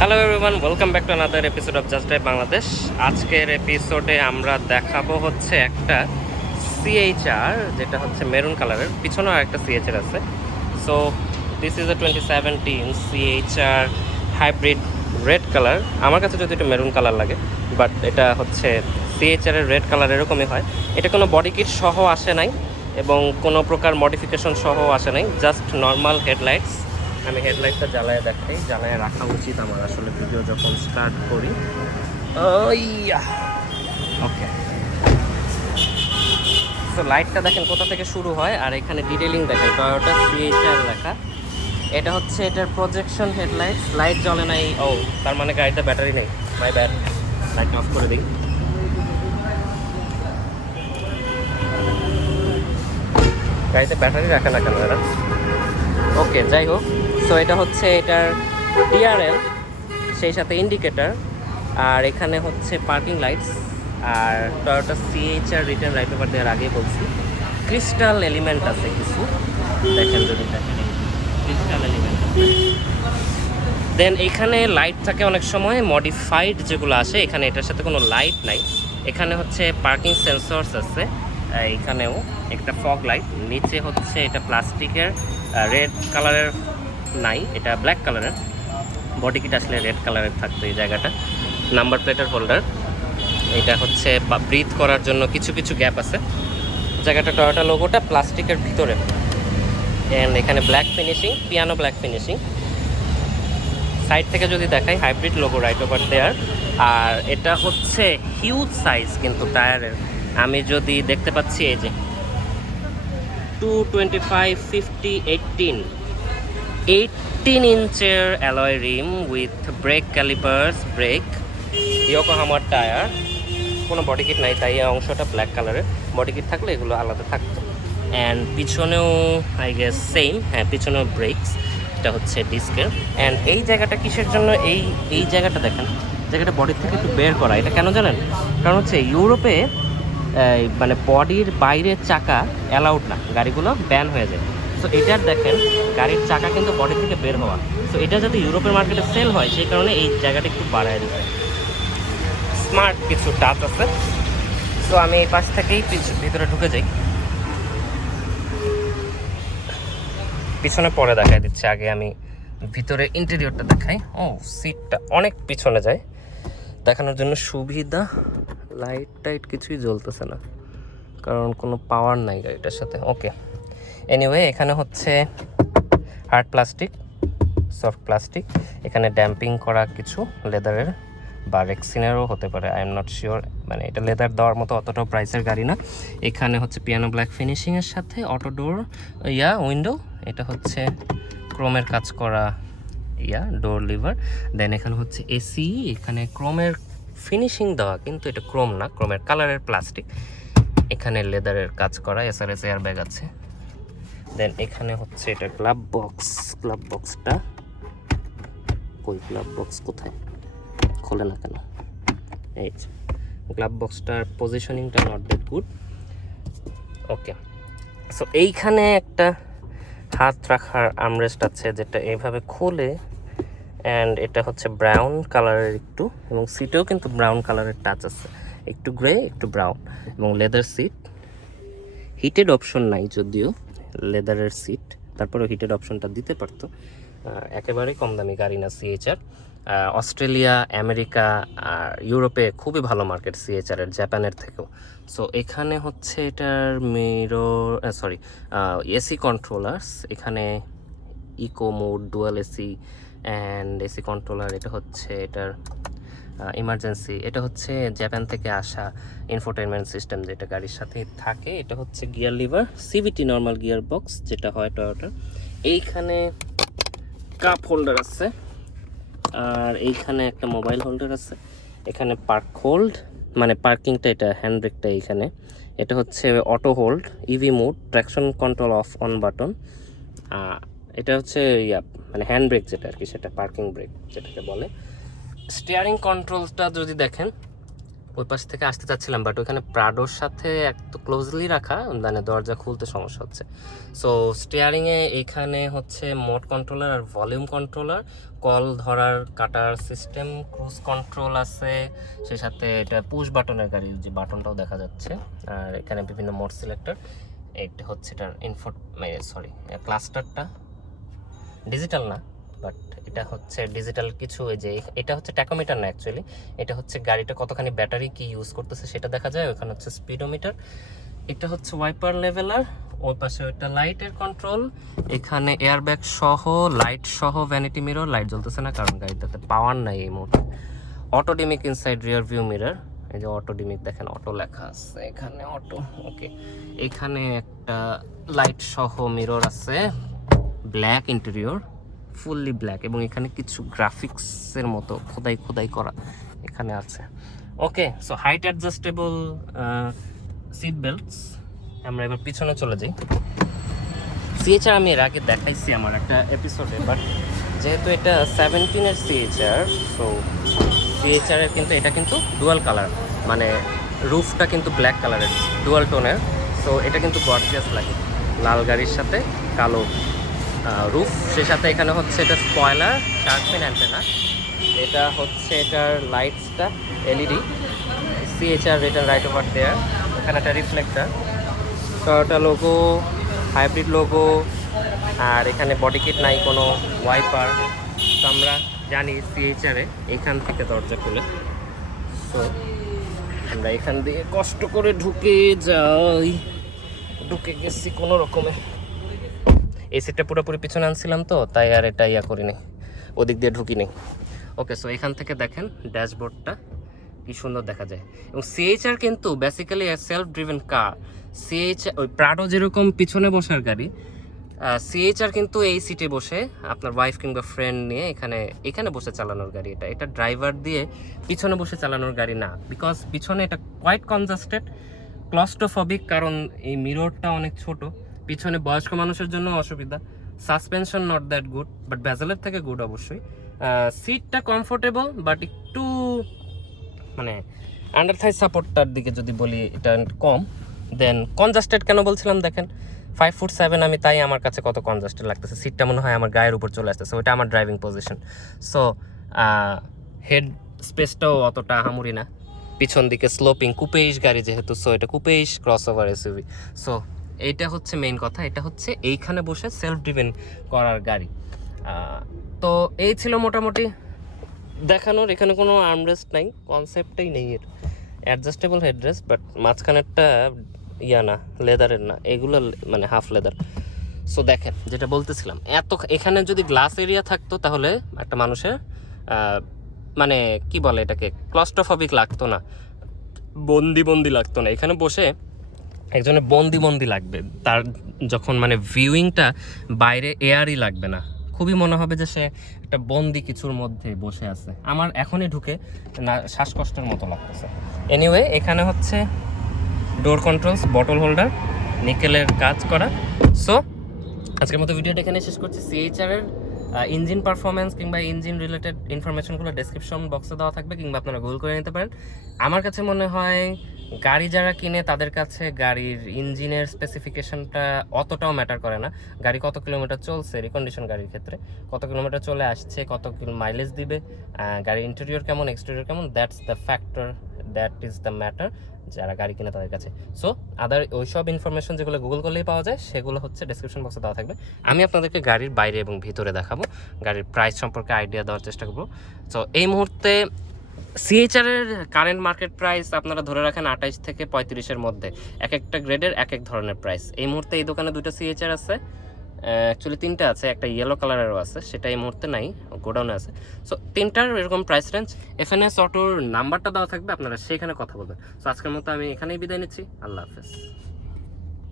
Hello everyone, welcome back to another episode of just drive Bangladesh. আজকের এপিসোডে আমরা দেখাবো হচ্ছে একটা সিএইচআর, যেটা হচ্ছে মেরুন কালারের, পিছনেও একটা সিএইচআর আছে। So this is a 2017 C-HR hybrid red colour. আমার কাছে যদি এটা মেরুন কালার লাগে, বাট এটা হচ্ছে সিএইচআরের রেড কালার এরকমই হয়। এটা কোনো বডি কিট সহ আসে নাই এবং কোনো প্রকার মডিফিকেশন সহ আসে নাই, জাস্ট নর্মাল হেডলাইটস। আমি হেডলাইটটা জ্বালায় দেখাই, জ্বালায় রাখা উচিত আমার আসলে ভিডিও যখন স্টার্ট করি। ওকে, তো লাইটটা দেখেন কোথা থেকে শুরু হয়, আর এখানে ডিটেইলিং দেখেন টয়োটা সিএইচআর লেখা। এটা হচ্ছে এটার প্রজেকশন হেডলাইট। লাইট জ্বলে নাই, ও তার মানে গাড়িতে ব্যাটারি নেই। মাই ব্যাড, লাইট অফ করে দিই। গাড়িতে ব্যাটারি রাখে না কেন এরা? ওকে, যাই হোক। সো এটা হচ্ছে এটার ডিআরএল, সেই সাথে ইন্ডিকেটার, আর এখানে হচ্ছে পার্কিং লাইটস। আর Toyota CHR written right over দেওয়ার আগে বলছি ক্রিস্টাল এলিমেন্ট আছে কিছু, দেখেন যদি দেখেন ক্রিস্টাল এলিমেন্ট আছে। দেন এখানে লাইট থাকে অনেক সময় মডিফাইড যেগুলো আসে, এখানে এটার সাথে কোনো লাইট নাই। এখানে হচ্ছে পার্কিং সেন্সরস আছে, এখানেও একটা ফগ লাইট। নিচে হচ্ছে এটা প্লাস্টিকের, রেড কালারের নাই, এটা ব্ল্যাক কালারের। বডি কিট আসলে রেড কালারের থাকতো এই জায়গাটা। নাম্বার প্লেটের হোল্ডার, এটা হচ্ছে ব্রিথ করার জন্য কিছু কিছু গ্যাপ আছে। জায়গাটা টয়োটা লোগোটা প্লাস্টিকের ভিতরে। অ্যান্ড এখানে black finishing, piano black finishing. Side থেকে যদি দেখাই hybrid logo right over there. আর এটা হচ্ছে হিউজ সাইজ কিন্তু টায়ারের। আমি যদি দেখতে পাচ্ছি এই যে 225 50 18 ইঞ্চের alloy rim with brake calipers, brake ইয়োকোহামার টায়ার। কোনো বডি কিট নাই, তাই এই অংশটা ব্ল্যাক কালারের। বডি কিট থাকলে এগুলো আলাদা থাকতো। অ্যান্ড পিছনেও আই গেস সেম, হ্যাঁ পিছনেও ব্রেকস। এটা হচ্ছে ডিস্কের। অ্যান্ড এই জায়গাটা কিসের জন্য, এই জায়গাটা দেখেন, জায়গাটা বডির থেকে একটু বের করা। এটা কেন জানেন? কারণ হচ্ছে ইউরোপে মানে বডির বাইরের চাকা অ্যালাউড না, গাড়িগুলো ব্যান হয়ে যায়। সো এটার দেখেন গাড়ির চাকা কিন্তু বডি থেকে বের হওয়া। সো এটা যদি ইউরোপের মার্কেটে সেল হয়, সেই কারণে এই জায়গাটা একটু বাড়ায় দিতে। স্মার্ট কিছু টাচ আছে। সো আমি এই পাশ থেকেই ভিতরে ঢুকে যাই। পিছনে পরে দেখাই দিচ্ছি, আগে আমি ভিতরে ইন্টেরিয়রটা দেখাই। ও, সিটটা অনেক পিছনে যায়, দেখানোর জন্য সুবিধা। লাইট টাইট কিছুই জ্বলতেছে না, কারণ কোনো পাওয়ার নাই গাড়িটার সাথে। ওকে, এনিওয়ে এখানে হচ্ছে হার্ড প্লাস্টিক, সফট প্লাস্টিক। এখানে ড্যাম্পিং করা কিছু লেদারের বা রেক্সিনেরও হতে পারে, আই এম নট শিওর। মানে এটা লেদার দেওয়ার মতো অতটাও প্রাইসের গাড়ি না। এখানে হচ্ছে পিয়ানো ব্ল্যাক ফিনিশিংয়ের সাথে অটো ডোর উইন্ডো। এটা হচ্ছে ক্রোমের কাজ করা ডোর লিভার। দেন এখানে হচ্ছে এসি, এখানে ক্রোমের ফিনিশিং দেওয়া, কিন্তু এটা ক্রোম না, ক্রোমের কালারের প্লাস্টিক। এখানে লেদারের কাজ করা, এসআরএস এয়ার ব্যাগ আছে। দেন এখানে হচ্ছে এটা গ্লাভ বক্স। গ্লাভ বক্সটা কই, গ্লাভ বক্স কোথায়? খোলে না কেন? এই গ্লাভ বক্সটার পজিশনিংটা not that good. Okay, so এইখানে একটা হাত রাখার আর্মরেস্ট আছে, যেটা এইভাবে খোলে। অ্যান্ড এটা হচ্ছে ব্রাউন কালারের একটু, এবং সিটেও কিন্তু ব্রাউন কালারের টাচ আছে, একটু গ্রে একটু ব্রাউন। এবং লেদার সিট, হিটেড অপশন নাই যদিও লেদারের সিট, তারপরেও হিটেড অপশনটা দিতে পারতো। একেবারেই কম দামি গাড়ি না সিএইচআর। অস্ট্রেলিয়া, আমেরিকা আর ইউরোপে খুবই ভালো মার্কেট সিএইচআরের, জাপানের থেকেও। সো এখানে হচ্ছে এটার এসি কন্ট্রোলার্স। এখানে eco mode, dual AC and AC controller. এটা হচ্ছে এটার ইমার্জেন্সি। এটা হচ্ছে জাপান থেকে আসা ইনফোটেনমেন্ট সিস্টেম, যেটা গাড়ির সাথে থাকে। এটা হচ্ছে gear liver, CVT normal gear box যেটা হয় টয়োটার। এইখানে কাপ হোল্ডার আছে, আর এইখানে একটা মোবাইল হোল্ডার আছে। এখানে পার্ক হোল্ড, মানে পার্কিংটা, এটা হ্যান্ড ব্রেকটা এইখানে। এটা হচ্ছে auto hold, EV mode, traction control of on button. এটা হচ্ছে মানে হ্যান্ড ব্রেক যেটা আর কি, সেটা পার্কিং ব্রেক যেটাকে বলে। স্টিয়ারিং কন্ট্রোলটা যদি দেখেন, ওই পাশ থেকে আসতে চাচ্ছিলাম, বাট ওইখানে প্রাডোর সাথে একটু ক্লোজলি রাখা, মানে দরজা খুলতে সমস্যা হচ্ছে। সো স্টিয়ারিংয়ে এখানে হচ্ছে মোড কন্ট্রোলার আর ভলিউম কন্ট্রোলার, কল ধরার কাটার সিস্টেম, ক্রুজ কন্ট্রোল আছে, সেই সাথে এটা পুশ বাটনের গাড়ি, যে বাটনটাও দেখা যাচ্ছে। আর এখানে বিভিন্ন মোড সিলেক্টর। এটা হচ্ছে এটার ক্লাস্টারটা ডিজিটাল না, বাট এটা হচ্ছে ডিজিটাল কিছু। এই যে এটা হচ্ছে ট্যাকোমিটার না অ্যাকচুয়ালি, এটা হচ্ছে গাড়িটা কতখানি ব্যাটারি কি ইউজ করতেছে সেটা দেখা যায়। ওখানে হচ্ছে স্পিডোমিটার, এটা হচ্ছে ওয়াইপার লেভেলার, ওই পাশে ওইটা লাইটের কন্ট্রোল, এখানে এয়ারব্যাগ সহ লাইট সহ ভ্যানিটি মিরর, লাইট জ্বলতেছে না কারণ গাড়িটাতে পাওয়ার নাই এই মুহূর্তে। অটোডিমিক ইনসাইড রিয়ার ভিউ মিরর, এই যে অটোডিমিক দেখেন, অটো লেখা আছে এখানে, অটো ওকে। এখানে একটা লাইট সহ মিরর আছে, ব্ল্যাক ইন্টেরিয়র, ফুললি ব্ল্যাক, এবং এখানে কিছু গ্রাফিক্সের মতো খোদাই করা এখানে আছে। Okay, so height adjustable seat belts. আমরা এবার পিছনে চলে যাই। সিএচআর আমি এর আগে দেখাইছি আমার একটা এপিসোডে, বাট যেহেতু এটা 17-এর সিএচআর, সো সিএচআরের কিন্তু এটা কিন্তু ডুয়াল কালার, মানে রুফটা কিন্তু ব্ল্যাক কালারের ডুয়াল টোনের। সো এটা কিন্তু গর্জিয়াস লাগে, লাল গাড়ির সাথে কালো রুফ, সেই সাথে এখানে হচ্ছে এটা স্পয়লার, শার্কফিন অ্যান্টেনা, এটা হচ্ছে এটার লাইটসটা LED, CHR written right over there, এখানে একটা reflector, Toyota logo, hybrid logo, আর এখানে বডি কিট নাই কোনো, ওয়াইপার। তো আমরা জানি সিএচআরে এখান থেকে দরজা খুলে, তো আমরা এখান দিয়ে কষ্ট করে ঢুকে গেছি কোনো রকমে। এই সিটটা পুরোপুরি পিছনে আনছিলাম তো, তাই আর এটা করিনি, ওদিক দিয়ে ঢুকি নেই। ওকে, সো এখান থেকে দেখেন ড্যাশবোর্ডটা কি সুন্দর দেখা যায়। এবং সিএচআর কিন্তু বেসিক্যালি সেলফ ড্রিভেন কার। সিএচআর ওই প্রাডো যেরকম পিছনে বসার গাড়ি, সিএচআর কিন্তু এই সিটে বসে আপনার ওয়াইফ কিংবা ফ্রেন্ড নিয়ে এখানে বসে চালানোর গাড়ি। এটা ড্রাইভার দিয়ে পিছনে বসে চালানোর গাড়ি না, বিকজ পিছনে এটা কোয়াইট কনজাস্টেড, ক্লস্ট্রোফবিক, কারণ এই মিররটা অনেক ছোট, পিছনে বয়স্ক মানুষের জন্য অসুবিধা। Suspension not that good, but ব্যাজেলের থেকে গুড অবশ্যই। সিটটা কমফোর্টেবল, বাট একটু মানে আন্ডার থাই সাপোর্টটার দিকে যদি বলি এটা কম। দেন কনজাস্টেড কেন বলছিলাম, দেখেন 5'7" আমি, তাই আমার কাছে কত কনজাস্টেড লাগতেছে। সিটটা মনে হয় আমার গায়ের উপর চলে আসতেছে, ওইটা আমার ড্রাইভিং পজিশন। সো হেড স্পেসটাও অতটা আহামরি না, পিছন দিকে স্লোপিং, কুপেইশ গাড়ি যেহেতু, সো এটা কুপেইশ ক্রসওভার এসইউভি। সো এইটা হচ্ছে মেইন কথা, এটা হচ্ছে এইখানে বসে সেলফ ড্রিভেন করার গাড়ি। তো এই ছিল মোটামুটি দেখানোর। এখানে কোনো আর্মরেস্ট নাই, কনসেপ্টটাই নেই এর। অ্যাডজাস্টেবল হেডরেস্ট, বাট মাঝখানেরটা না, লেদারের না, এগুলো মানে হাফ লেদার। সো দেখেন যেটা বলতেছিলাম, এখানে যদি গ্লাস এরিয়া থাকতো তাহলে একটা মানুষের মানে কি বলে এটাকে, ক্লস্ট্রোফবিক লাগতো না, বন্দি লাগতো না। এখানে বসে একজনের বন্দি লাগবে, তার যখন মানে ভিউইংটা বাইরে এয়ারই লাগবে না, খুবই মনে হবে যে সে একটা বন্দি কিছুর মধ্যে বসে আছে। আমার এখনই ঢুকে না শ্বাসকষ্টের মতো লাগতেছে। এনিওয়ে, এখানে হচ্ছে ডোর কন্ট্রোলস, বটল হোল্ডার, নিকেলের কাজ করা। সো আজকের মতো ভিডিওটা এখানে শেষ করছি। সিএইচআর-এর ইঞ্জিন পারফরমেন্স কিংবা ইঞ্জিন রিলেটেড ইনফরমেশনগুলো ডেসক্রিপশন বক্সে দেওয়া থাকবে, কিংবা আপনারা গুগল করে নিতে পারেন। আমার কাছে মনে হয় গাড়ি যারা কিনে তাদের কাছে গাড়ির ইঞ্জিনের স্পেসিফিকেশনটা অতটাও ম্যাটার করে না। গাড়ি কত কিলোমিটার চলছে, রিকন্ডিশন গাড়ির ক্ষেত্রে কত কিলোমিটার চলে আসছে, কত মাইলেজ দিবে, গাড়ির ইন্টেরিয়র কেমন, এক্সটেরিয়র কেমন, that's the factor, that is the matter যারা গাড়ি কিনে তাদের কাছে। সো ওইসব ইনফরমেশন যেগুলো গুগল করলেই পাওয়া যায়, সেগুলো হচ্ছে ডেসক্রিপশন বক্সে দেওয়া থাকবে। আমি আপনাদেরকে গাড়ির বাইরে এবং ভিতরে দেখাবো, গাড়ির প্রাইস সম্পর্কে আইডিয়া দেওয়ার চেষ্টা করবো। সো এই মুহূর্তে সিএইচআর-এর কারেন্ট মার্কেট প্রাইস আপনারা ধরে রাখেন 28 থেকে 35-এর মধ্যে, এক একটা গ্রেডের এক এক ধরনের প্রাইস। এই মুহূর্তে এই দোকানে দুটো সিএইচআর আছে, অ্যাকচুয়ালি তিনটা আছে, একটা ইয়েলো কালারেরও আছে, সেটা এই মুহূর্তে নাই, গোডাউনে আছে। সো তিনটার এরকম প্রাইস রেঞ্জ। এফএনএস অটোর নাম্বারটা দেওয়া থাকবে, আপনারা সেখানে কথা বলবেন। সো আজকের মতো আমি এখানেই বিদায় নিচ্ছি, আল্লাহ হাফেজ।